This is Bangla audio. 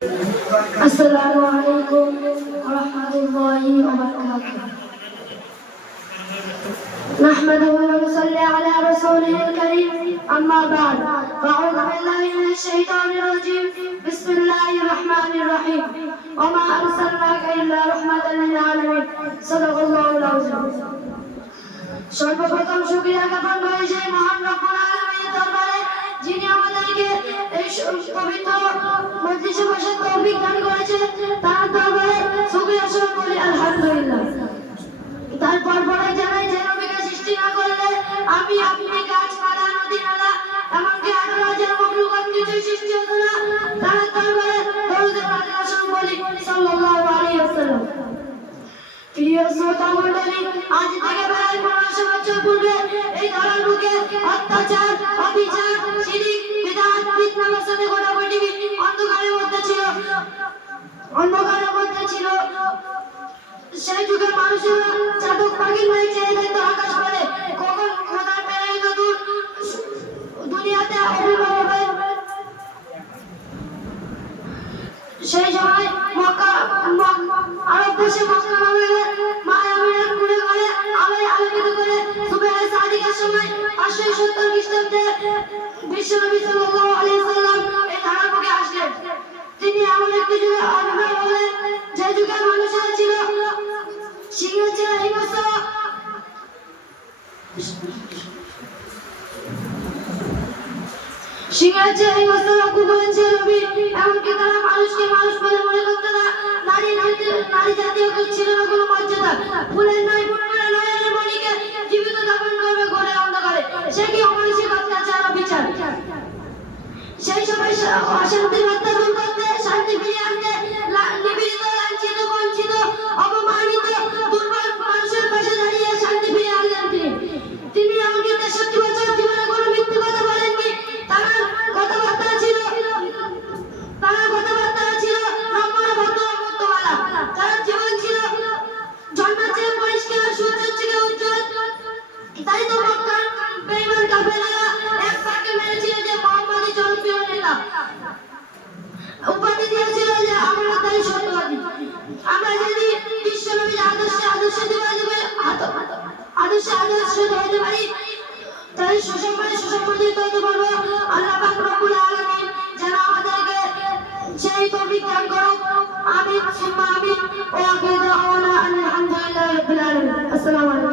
السلام عليكم ورحمة الله وبركاته. نحمده ونصلي على رسوله الكريم، أما بعد، فأعوذ بالله من الشيطان الرجيم. بسم الله الرحمن الرحيم. وما أرسلناك إلا رحمة للعالمين. صدق الله العظيم. সর্বপ্রথম শুকরিয়া জ্ঞাপন করি সেই মহান রব্বুল আলামিনের দরবারে, যিনি আমাদেরকে এই পবিত্র মজলিসে বসার তৌফিক দান করেছেন। তার দরবারে শুকরিয়া স্মরণ করি আলহামদুলিল্লাহ। তারপর পরে জানাই যে নবীকে সৃষ্টি না করলে আমি আপনি গাছপালা নদী নালা এমনকি 18,000 মখলুকাত কিছুই সৃষ্টি হতো না। তার দরবারে দরুদে পাক স্মরণ করি সাল্লাল্লাহু আলাইহি ওয়াসাল্লাম। প্রিয় শ্রোতা মণ্ডলী, আজ থেকে প্রায় 1500 বছর পূর্বে এই ধরার বুকে অত্যাচার, অবিচার, শিরক, বিদআত, ফিতনা ফাসাদে গোটা পৃথিবী অন্ধকারের মধ্যে ছিল। সেই যুগে মানুষেরা চাতক পাখির ন্যায় চেয়ে দেখত আকাশ পানে, কখন খোদার প্রেরিত দূত দুনিয়াতে আবির্ভাব হবে। সেই সময় আরব দেশে মক্কা নগরে মা আমিনার কুড়ে ঘরে আলোয় আলোকিত করে সুবহে সাদিকের সময় 570 খ্রিস্টাব্দে বিশ্বনবী সাল্লাল্লাহু আলাইহি ওয়াসাল্লাম এই ধরার বুকে আসলেন। তিনি এমন একটি যুগে আবির্ভাব হলেন যে যুগে মানুষেরা ছিল সিংহের চেয়ে হিংস্র, কুকুরের চেয়ে লোভী। এমনকি তারা মানুষকে মানুষ বলে মনে করত না। নারী জাতীয় ছিল না কোনো মর্যাদা। ফুলের নয়, ফুটবলের নয়, মণিকে জীবিত দাফন করবে ঘরে অন্ধকারে। সে কি অমানুষিক অত্যাচার, অবিচার। সেই সময় অশান্তির বার্তা দূর করতে, শান্তি ফিরিয়ে আনতে নিপীড়িত, লাঞ্ছিত, বঞ্চিত, অপমানিত, দুর্বল মানুষের পাশে দাঁড়িয়ে শান্তি ফিরিয়ে আনলেন তিনি। এমনকি 63 বছর জীবনে কোনো মিথ্যে কথা বলেননি। তার কথাবার্তা ছিল নম্র, ভদ্র, মুক্তওয়ালা। তার জীবন ছিল জন্মের চেয়ে পরিষ্কার, সূর্যের থেকে উজ্জ্বল। তাই তো মক্কার বেঈমান কাফেররা এক বাক্যে মেনেছিল যে মুহাম্মদই জনপ্রিয় নেতা। উপাধি দিয়েছিল যে আমরা তাই সত্যবাদী। আমরা যদি বিশ্বনবীর আদর্শে হতে পারি, তাই সুসম্মানিত হতে পারবো। আল্লাহ পাক রব্বুল আলামিন যেন আমাদেরকে সেই তৌফিক দান করুন। আমিন সুম্মা আমিন। ওয়া আখিরু দাওয়ানা আলহামদুলিল্লাহি রাব্বিল আলামিন। আসসালামু আলাইকুম।